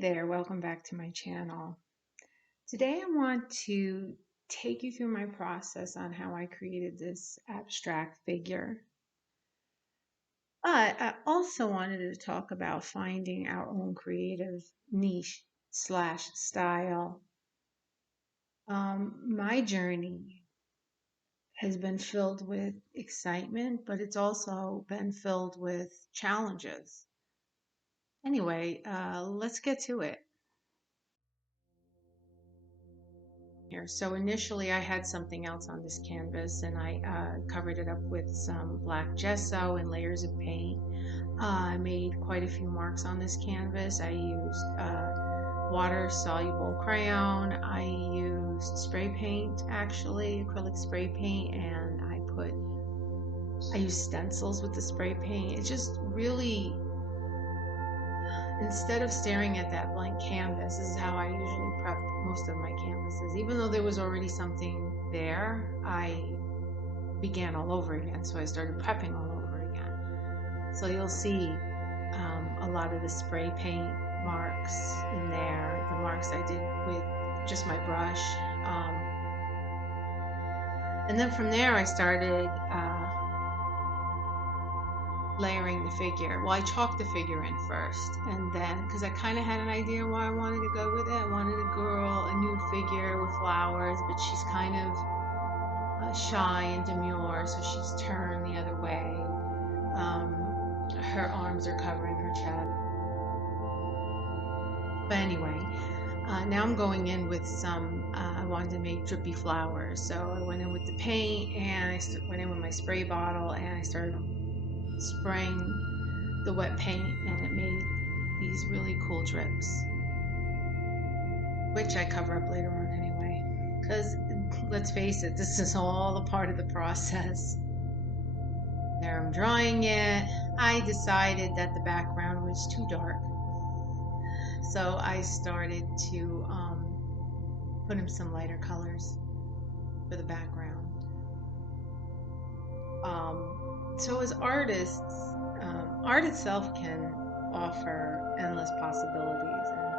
there, welcome back to my channel. Today I want to take you through my process on how I created this abstract figure. But I also wanted to talk about finding our own creative niche slash style. My journey has been filled with excitement, but it's also been filled with challenges. Anyway, let's get to it. Here. So initially I had something else on this canvas and I covered it up with some black gesso and layers of paint. I made quite a few marks on this canvas. I used water soluble crayon. I used spray paint, actually acrylic spray paint, and I used stencils with the spray paint. It just really, instead of staring at that blank canvas, this is how I usually prep most of my canvases. Even though there was already something there, I began all over again. So I started prepping all over again. So you'll see a lot of the spray paint marks in there, the marks I did with just my brush. And then from there I started layering the figure. Well, I chalked the figure in first, and then because I kind of had an idea why I wanted to go with it. I wanted a nude figure with flowers, but she's kind of shy and demure, so she's turned the other way. Her arms are covering her chest. But anyway, now I'm going in with some, I wanted to make drippy flowers, so I went in with the paint, and I went in with my spray bottle, and I started spraying the wet paint, and it made these really cool drips, which I cover up later on anyway, because let's face it, this is all a part of the process. There I'm drying it. I decided that the background was too dark, so I started to put in some lighter colors for the background. So as artists, art itself can offer endless possibilities, and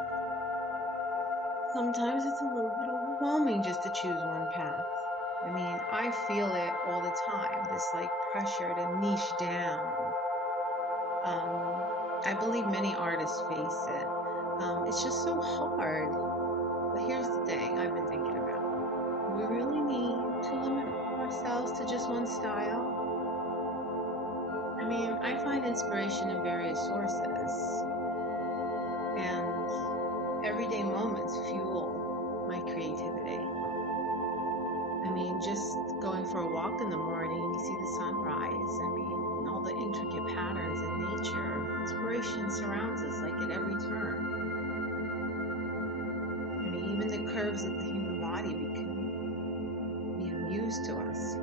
sometimes it's a little bit overwhelming just to choose one path. I mean, I feel it all the time, this like pressure to niche down. I believe many artists face it. It's just so hard. But here's the thing I've been thinking about. Do we really need to limit ourselves to just one style? I mean, I find inspiration in various sources, and everyday moments fuel my creativity. I mean, just going for a walk in the morning, you see the sunrise. I mean, all the intricate patterns in nature. Inspiration surrounds us like at every turn. I mean, even the curves of the human body can be of use to us.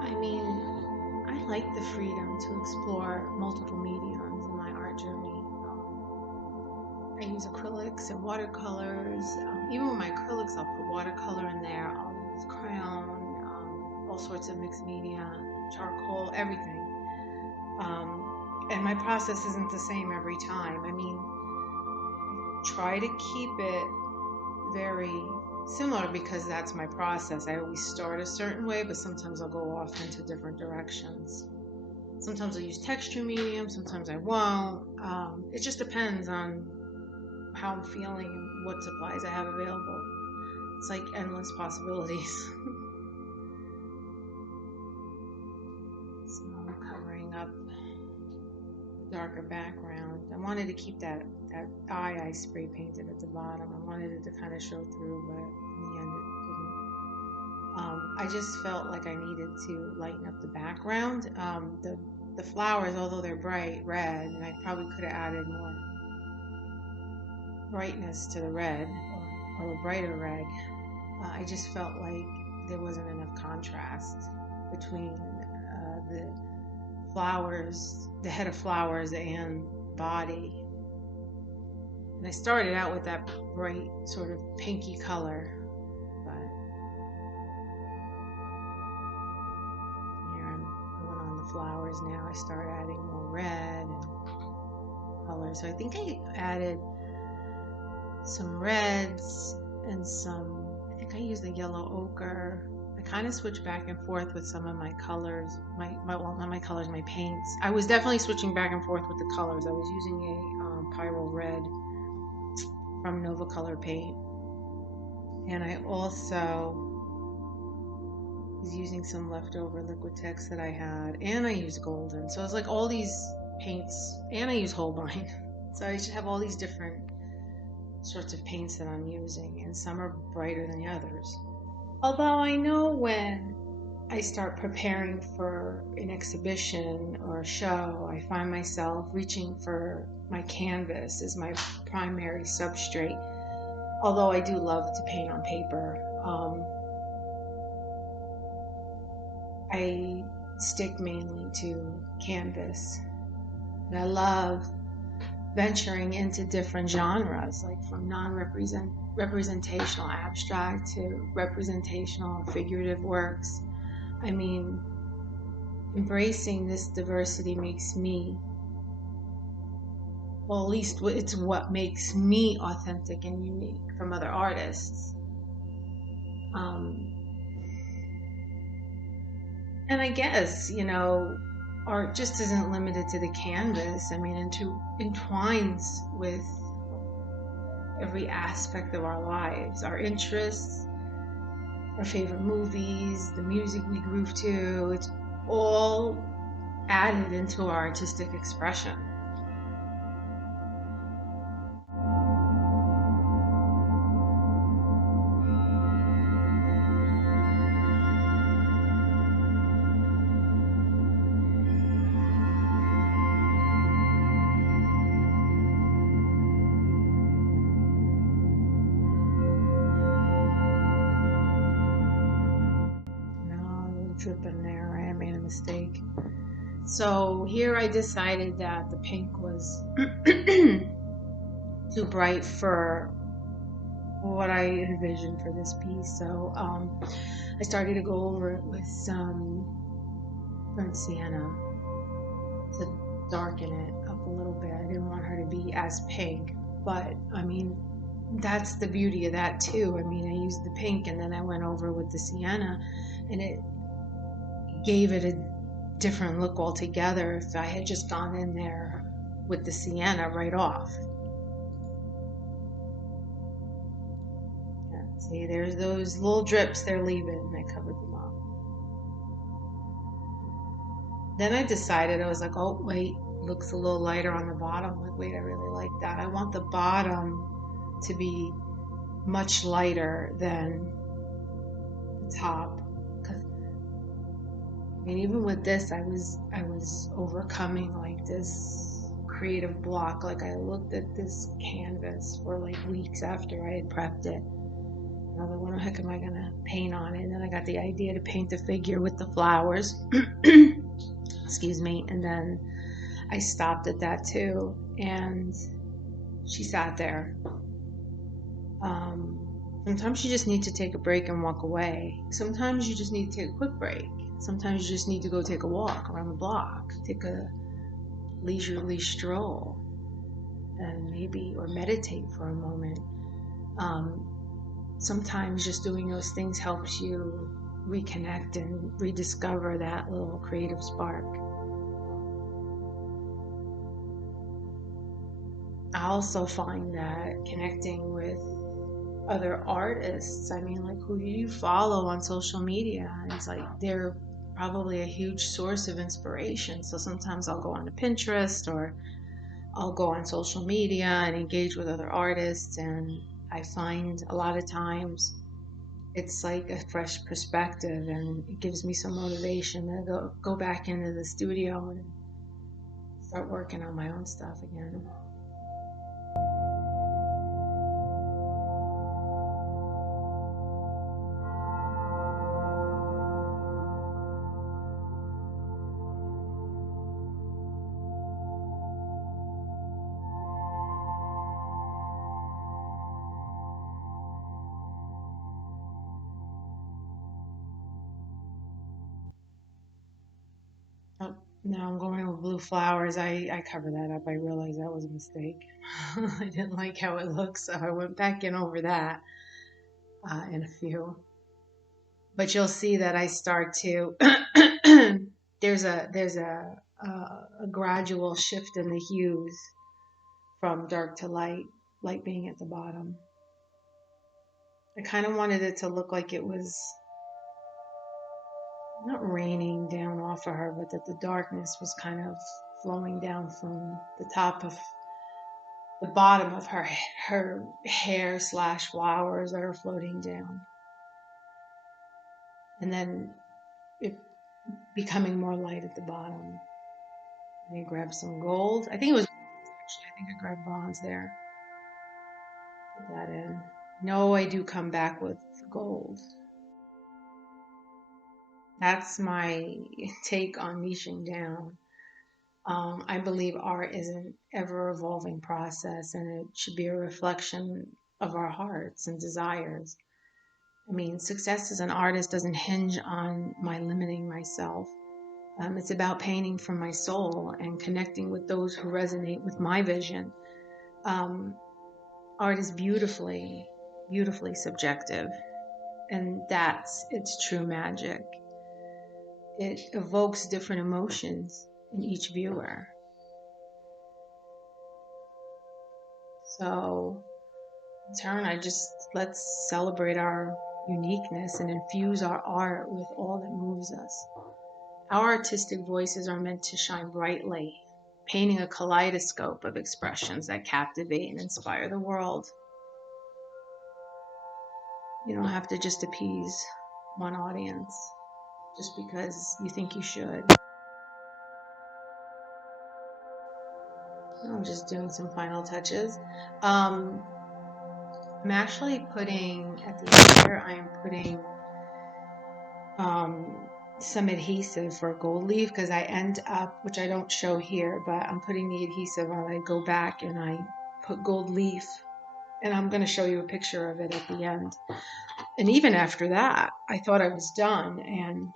I mean, I like the freedom to explore multiple mediums in my art journey. I use acrylics and watercolors. Even with my acrylics, I'll put watercolor in there. I'll use crayon, all sorts of mixed media, charcoal, everything. And my process isn't the same every time. I mean, try to keep it very similar because that's my process. I always start a certain way, but sometimes I'll go off into different directions. Sometimes I'll use texture medium, sometimes I won't. It just depends on how I'm feeling and what supplies I have available. It's like endless possibilities. So I'm covering up the darker background. I wanted to keep that eye I spray painted at the bottom. I wanted it to kind of show through, but in the end it didn't. I just felt like I needed to lighten up the background. The flowers, although they're bright red, and I probably could have added more brightness to the red, or a brighter red, I just felt like there wasn't enough contrast between the flowers, the head of flowers, and body. And I started out with that bright sort of pinky color, but here I'm going flowers now. I start adding more red and colors. So I think I added some reds and I think I used the yellow ochre. I kind of switched back and forth with some of my colors, well, not my colors, my paints. I was definitely switching back and forth with the colors. I was using a Pyrole Red from Nova Color Paint. And I also was using some leftover Liquitex that I had, and I used golden. So it's like all these paints, and I use Holbein. So I should have all these different sorts of paints that I'm using, and some are brighter than the others. Although I know when I start preparing for an exhibition or a show, I find myself reaching for my canvas as my primary substrate. Although I do love to paint on paper, I stick mainly to canvas. And I love venturing into different genres, like from representational abstract to representational figurative works. I mean, embracing this diversity makes me, well, at least it's what makes me authentic and unique from other artists. And I guess, art just isn't limited to the canvas. I mean, it entwines with every aspect of our lives, our interests, our favorite movies, the music we groove to. It's all added into our artistic expression. Dripping there. I made a mistake. So here I decided that the pink was too bright for what I envisioned for this piece. So I started to go over it with some burnt sienna to darken it up a little bit. I didn't want her to be as pink, but I mean, that's the beauty of that too. I mean, I used the pink and then I went over with the sienna, and it gave it a different look altogether if I had just gone in there with the sienna right off. Yeah, see, there's those little drips they're leaving, and I covered them up. Then I decided, I was like, oh wait, looks a little lighter on the bottom. Like, wait, I really like that. I want the bottom to be much lighter than the top. And even with this, I was overcoming like this creative block. Like, I looked at this canvas for like weeks after I had prepped it. And I was like, what the heck am I gonna paint on it? And then I got the idea to paint the figure with the flowers. Excuse me. And then I stopped at that too. And she sat there. Sometimes you just need to take a break and walk away. Sometimes you just need to take a quick break. Sometimes you just need to go take a walk around the block, take a leisurely stroll, and or meditate for a moment. Sometimes just doing those things helps you reconnect and rediscover that little creative spark. I also find that connecting with other artists, I mean, like, who you follow on social media, it's like they're probably a huge source of inspiration. So sometimes I'll go on to Pinterest, or I'll go on social media and engage with other artists, and I find a lot of times it's like a fresh perspective, and it gives me some motivation to go back into the studio and start working on my own stuff again. Oh, Now I'm going with blue flowers. I covered that up. I realized that was a mistake. I didn't like how it looked, so I went back in over that in a few. But you'll see that I start to there's a gradual shift in the hues from dark to light, light being at the bottom. I kind of wanted it to look like it was not raining down off of her, but that the darkness was kind of flowing down from the top of the bottom of her hair slash flowers that are floating down, and then it becoming more light at the bottom. And I grabbed some gold. I think it was bronze, actually. I think I grabbed bronze there. Put that in. No, I do come back with gold. That's my take on niching down. I believe art is an ever evolving process, and it should be a reflection of our hearts and desires. I mean, success as an artist doesn't hinge on my limiting myself. It's about painting from my soul and connecting with those who resonate with my vision. Art is beautifully, beautifully subjective, and that's its true magic. It evokes different emotions in each viewer. So, in turn, let's celebrate our uniqueness and infuse our art with all that moves us. Our artistic voices are meant to shine brightly, painting a kaleidoscope of expressions that captivate and inspire the world. You don't have to just appease one audience just because you think you should. I'm just doing some final touches. I'm actually putting, at the end here, I am putting some adhesive for gold leaf, because I end up, which I don't show here, but I'm putting the adhesive on. I go back and I put gold leaf, and I'm going to show you a picture of it at the end. And even after that, I thought I was done and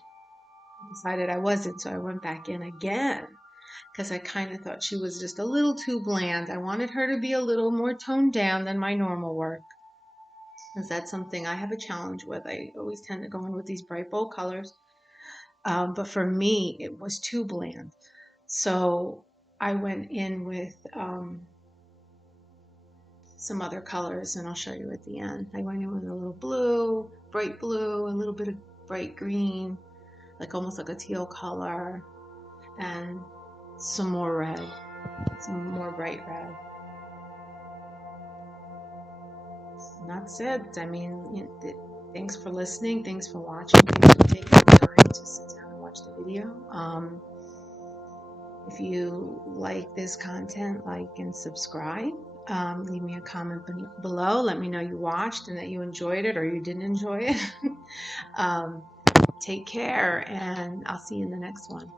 decided I wasn't, so I went back in again because I kind of thought she was just a little too bland. I wanted her to be a little more toned down than my normal work, because that's something I have a challenge with. I always tend to go in with these bright, bold colors. But for me, it was too bland. So I went in with some other colors, and I'll show you at the end. I went in with a little blue, bright blue, a little bit of bright green, like almost like a teal color, and some more red, some more bright red. And that's it. I mean, thanks for listening. Thanks for watching. Thanks for taking the time to sit down and watch the video. If you like this content, like and subscribe. Leave me a comment below. Let me know you watched and that you enjoyed it or you didn't enjoy it. Take care, and I'll see you in the next one.